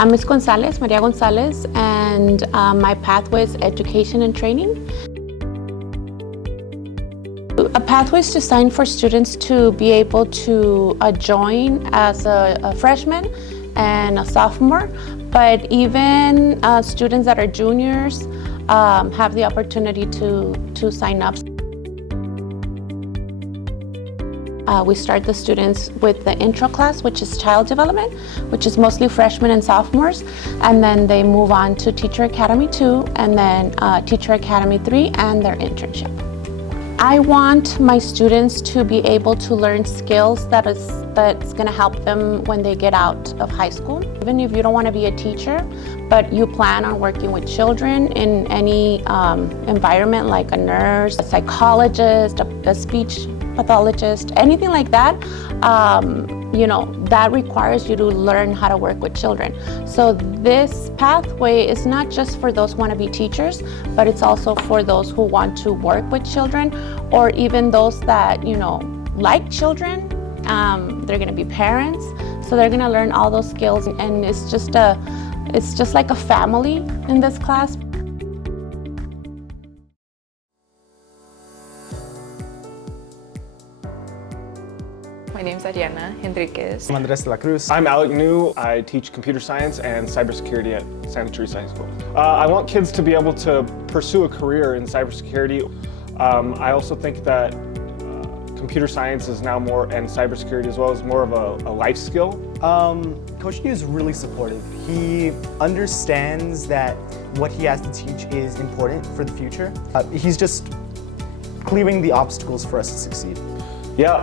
I'm Ms. Gonzalez, Maria Gonzalez, and my pathway is education and training. A pathway is designed for students to be able to join as a freshman and a sophomore, but even students that are juniors have the opportunity to sign up. We start the students with the intro class, which is child development, which is mostly freshmen and sophomores, and then they move on to Teacher Academy 2, and then Teacher Academy 3, and their internship. I want my students to be able to learn skills that's going to help them when they get out of high school. Even if you don't want to be a teacher, but you plan on working with children in any environment, like a nurse, a psychologist, a speech pathologist, anything like that, that requires you to learn how to work with children. So this pathway is not just for those who want to be teachers, but it's also for those who want to work with children, or even those that, like children. They're going to be parents, so they're going to learn all those skills, and it's just like a family in this class. My name's Ariana Henriquez. I'm Andres de la Cruz. I'm Alec New. I teach computer science and cybersecurity at Santa Teresa High School. I want kids to be able to pursue a career in cybersecurity. I also think that computer science is now more, and cybersecurity as well, is more of a life skill. Coach New is really supportive. He understands that what he has to teach is important for the future. He's just clearing the obstacles for us to succeed. Yeah,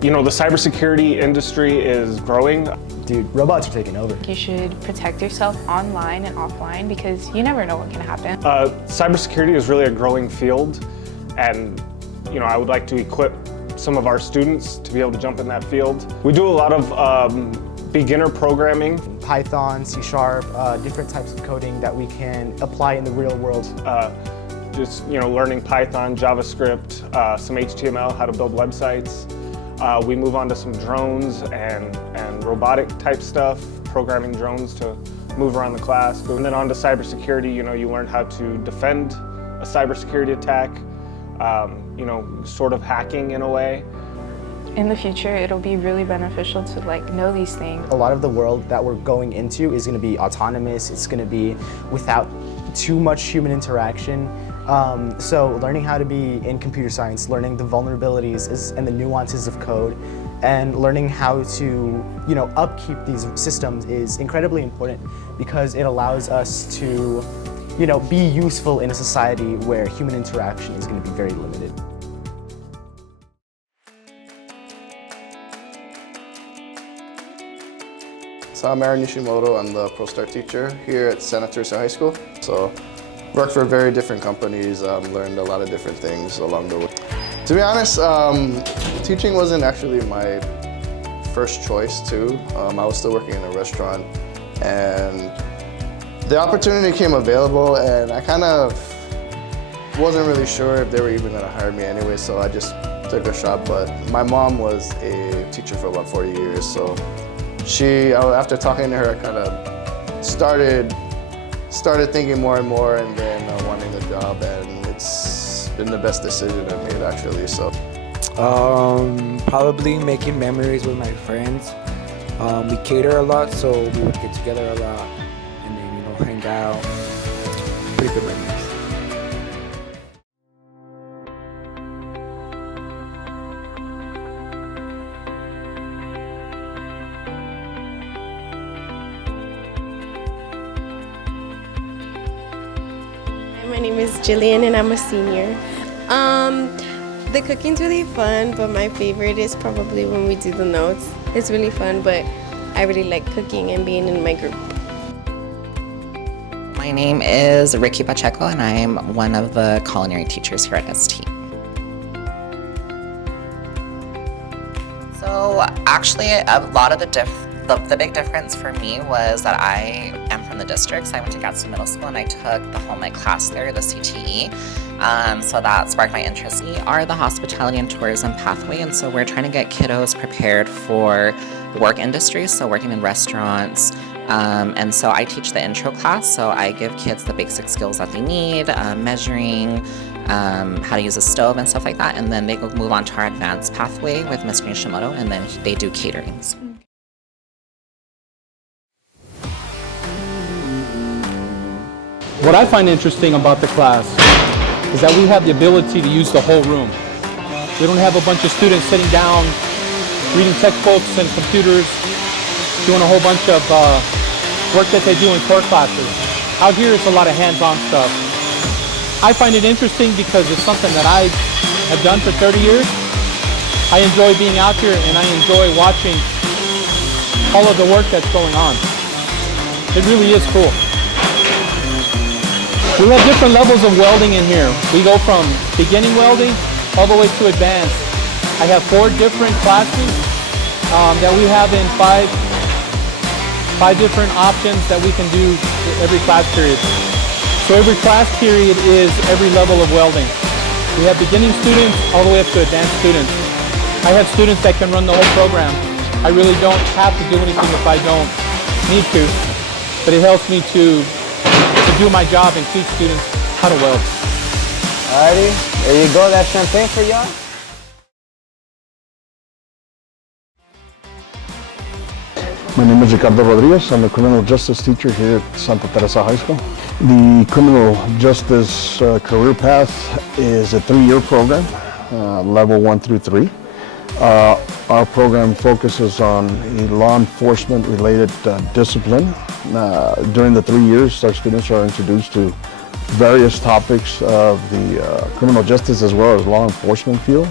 the cybersecurity industry is growing. Dude, robots are taking over. You should protect yourself online and offline because you never know what can happen. Cybersecurity is really a growing field, and I would like to equip some of our students to be able to jump in that field. We do a lot of beginner programming. Python, C#, different types of coding that we can apply in the real world. Just learning Python, JavaScript, some HTML, how to build websites. We move on to some drones and robotic type stuff, programming drones to move around the class. And then on to cybersecurity, you learn how to defend a cybersecurity attack, sort of hacking in a way. In the future, it'll be really beneficial to know these things. A lot of the world that we're going into is going to be autonomous. It's going to be without too much human interaction. So learning how to be in computer science, learning the vulnerabilities and the nuances of code, and learning how to, upkeep these systems is incredibly important because it allows us to, be useful in a society where human interaction is going to be very limited. So I'm Aaron Nishimoto. I'm the ProStart teacher here at Santa Teresa High School. So worked for very different companies, learned a lot of different things along the way. To be honest, teaching wasn't actually my first choice too. I was still working in a restaurant, and the opportunity came available, and I kind of wasn't really sure if they were even going to hire me anyway, so I just took a shot. But my mom was a teacher for about 40 years, so after talking to her, I kind of started thinking more and more, and then wanting the job, and it's been the best decision I made actually. So probably making memories with my friends. We cater a lot, so we would get together a lot and then hang out. Pretty good memories. My name is Jillian and I'm a senior. The cooking's really fun, but my favorite is probably when we do the notes. It's really fun, but I really like cooking and being in my group. My name is Ricky Pacheco, and I'm one of the culinary teachers here at ST. So actually, a lot of the big difference for me was that I am from the district, so I went to Gadsden Middle School and I took the whole night class there, the CTE. So that sparked my interest. We are the hospitality and tourism pathway, and so we're trying to get kiddos prepared for work industries, so working in restaurants, And so I teach the intro class, so I give kids the basic skills that they need, measuring, how to use a stove and stuff like that, and then they go move on to our advanced pathway with Mr. Nishimoto, and then they do caterings. What I find interesting about the class is that we have the ability to use the whole room. We don't have a bunch of students sitting down, reading textbooks and computers, doing a whole bunch of work that they do in core classes. Out here it's a lot of hands-on stuff. I find it interesting because it's something that I have done for 30 years. I enjoy being out here and I enjoy watching all of the work that's going on. It really is cool. We have different levels of welding in here. We go from beginning welding all the way to advanced. I have 4 different classes that we have in five different options that we can do every class period. So every class period is every level of welding. We have beginning students all the way up to advanced students. I have students that can run the whole program. I really don't have to do anything if I don't need to, but it helps me to do my job and teach students how to weld. Alrighty, there you go, that's champagne for y'all. My name is Ricardo Rodriguez. I'm a criminal justice teacher here at Santa Teresa High School. The criminal justice career path is a 3-year program, level 1 through 3. Our program focuses on a law enforcement related discipline. During the 3 years, our students are introduced to various topics of the criminal justice as well as law enforcement field.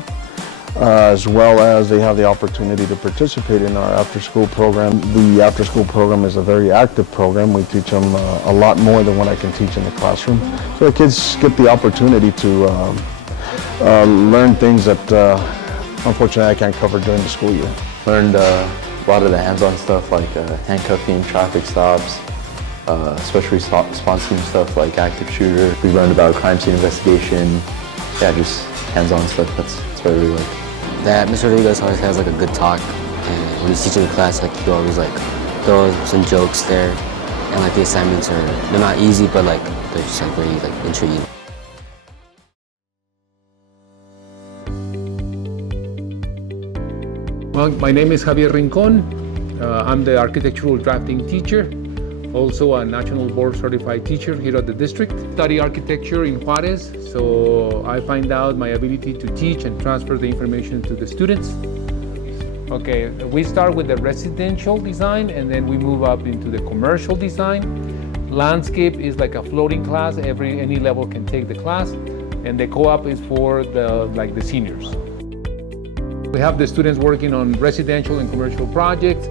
As well as they have the opportunity to participate in our after-school program. The after-school program is a very active program. We teach them a lot more than what I can teach in the classroom. So the kids get the opportunity to learn things that unfortunately I can't cover during the school year. Learned a lot of the hands-on stuff like handcuffing, traffic stops, special response team stuff like active shooter. We learned about crime scene investigation. Yeah, just hands-on stuff. That's what I really like. That Mr. Rodriguez always has like a good talk, and when he's teaching the class, like he always like throw some jokes there, and like the assignments they're not easy, but like they're just like really like intriguing. Well, my name is Javier Rincon. I'm the architectural drafting teacher, also a national board certified teacher here at the district. Study architecture in Juarez, so I find out my ability to teach and transfer the information to the students. Okay, we start with the residential design and then we move up into the commercial design. Landscape is like a floating class, any level can take the class, and the co-op is for the seniors. We have the students working on residential and commercial projects.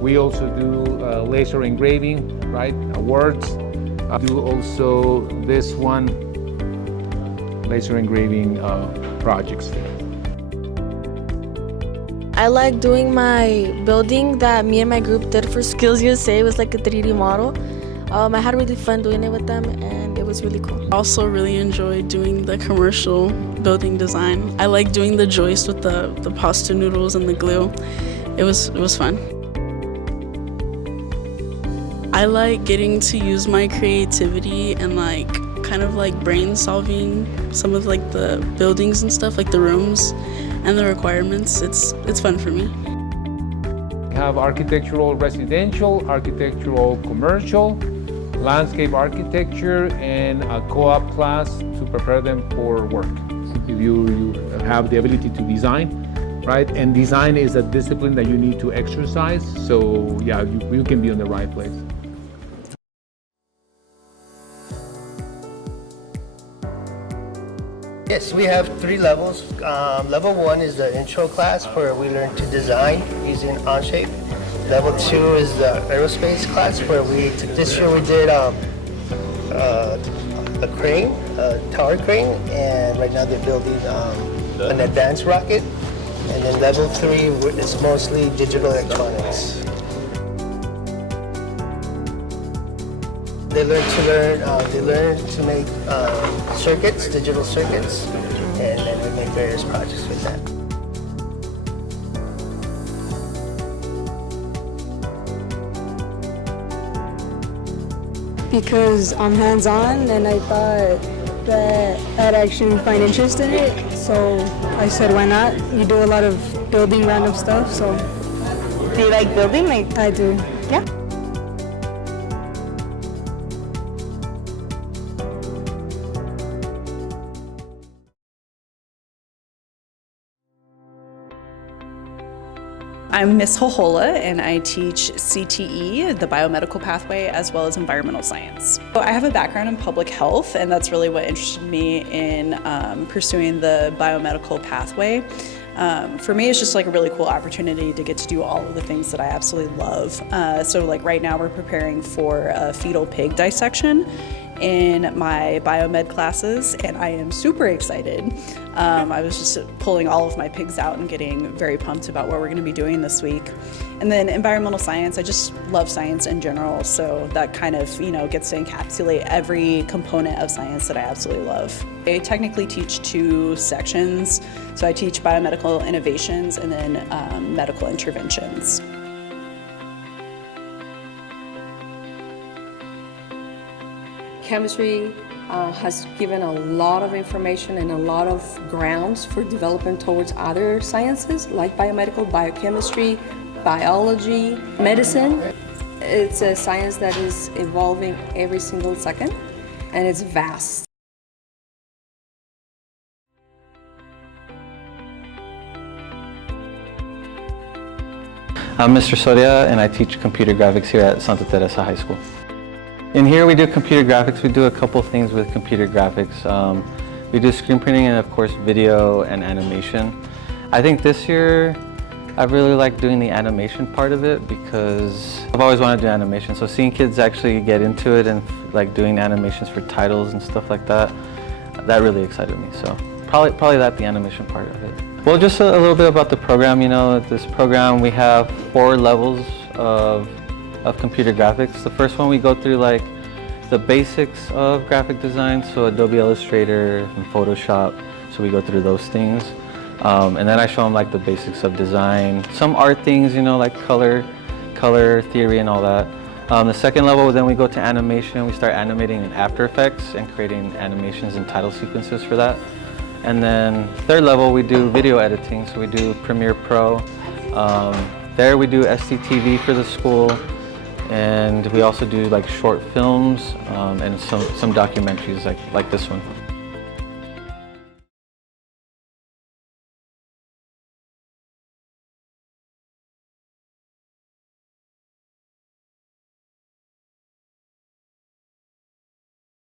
We also do laser engraving, right? Awards. I do also this one, laser engraving projects. I like doing my building that me and my group did for Skills USA. It was like a 3D model. I had really fun doing it with them and it was really cool. I also really enjoyed doing the commercial building design. I like doing the joist with the pasta noodles and the glue. It was fun. I like getting to use my creativity and like kind of like brain solving some of like the buildings and stuff, like the rooms and the requirements. It's fun for me. We have architectural residential, architectural commercial, landscape architecture, and a co-op class to prepare them for work. You have the ability to design, right? And design is a discipline that you need to exercise. So yeah, you can be in the right place. Yes, we have 3 levels. Level 1 is the intro class where we learn to design using Onshape. Level 2 is the aerospace class where this year we did a crane, a tower crane, and right now they're building an advanced rocket. And then level 3 is mostly digital electronics. They learn to make circuits, digital circuits, and then we make various projects with that. because I'm hands-on and I thought that I'd actually find interest in it. So I said, why not? You do a lot of building random stuff, so. Do you like building? I do. Yeah. I'm Miss Jojola and I teach CTE, the biomedical pathway, as well as environmental science. So I have a background in public health, and that's really what interested me in pursuing the biomedical pathway. For me, it's just like a really cool opportunity to get to do all of the things that I absolutely love. So like right now we're preparing for a fetal pig dissection in my biomed classes, and I am super excited. I was just pulling all of my pigs out and getting very pumped about what we're going to be doing this week. And then environmental science, I just love science in general, so that kind of, gets to encapsulate every component of science that I absolutely love. I technically teach 2 sections, so I teach biomedical innovations and then medical interventions. Chemistry has given a lot of information and a lot of grounds for development towards other sciences like biomedical, biochemistry, biology, medicine. It's a science that is evolving every single second, and it's vast. I'm Mr. Soria, and I teach computer graphics here at Santa Teresa High School. In here we do computer graphics. We do a couple things with computer graphics. We do screen printing and of course video and animation. I think this year I really like doing the animation part of it because I've always wanted to do animation. So seeing kids actually get into it and like doing animations for titles and stuff like that, that really excited me. So probably that, the animation part of it. Well, just a little bit about the program. This program, we have 4 levels of computer graphics. The first one we go through like the basics of graphic design, so Adobe Illustrator and Photoshop, so we go through those things. And then I show them like the basics of design, some art things, like color theory and all that. The second level, then we go to animation. We start animating in After Effects and creating animations and title sequences for that. And then third level, we do video editing, so we do Premiere Pro. There we do SCTV for the school. And we also do like short films and some documentaries like this one.